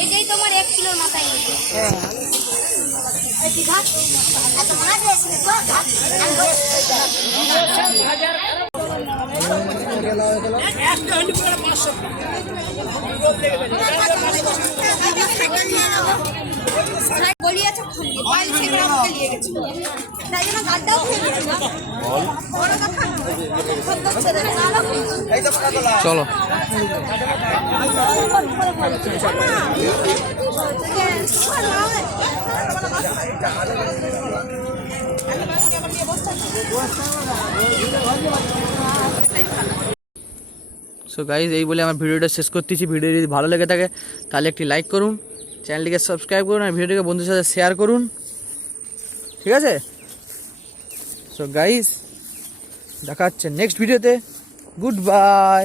এইটাই তোমার 1 কিলোর মাথায় চলো সো গাইজ এই বলে আমার ভিডিওটা শেষ করতেছি। ভিডিও যদি ভালো লেগে থাকে তাহলে একটি লাইক করুন, চ্যানেলটিকে সাবস্ক্রাইব করুন আর ভিডিওটিকে বন্ধুদের সাথে শেয়ার করুন, ঠিক আছে? সো গাইজ দেখা হচ্ছে নেক্সট ভিডিওতে। Good bye.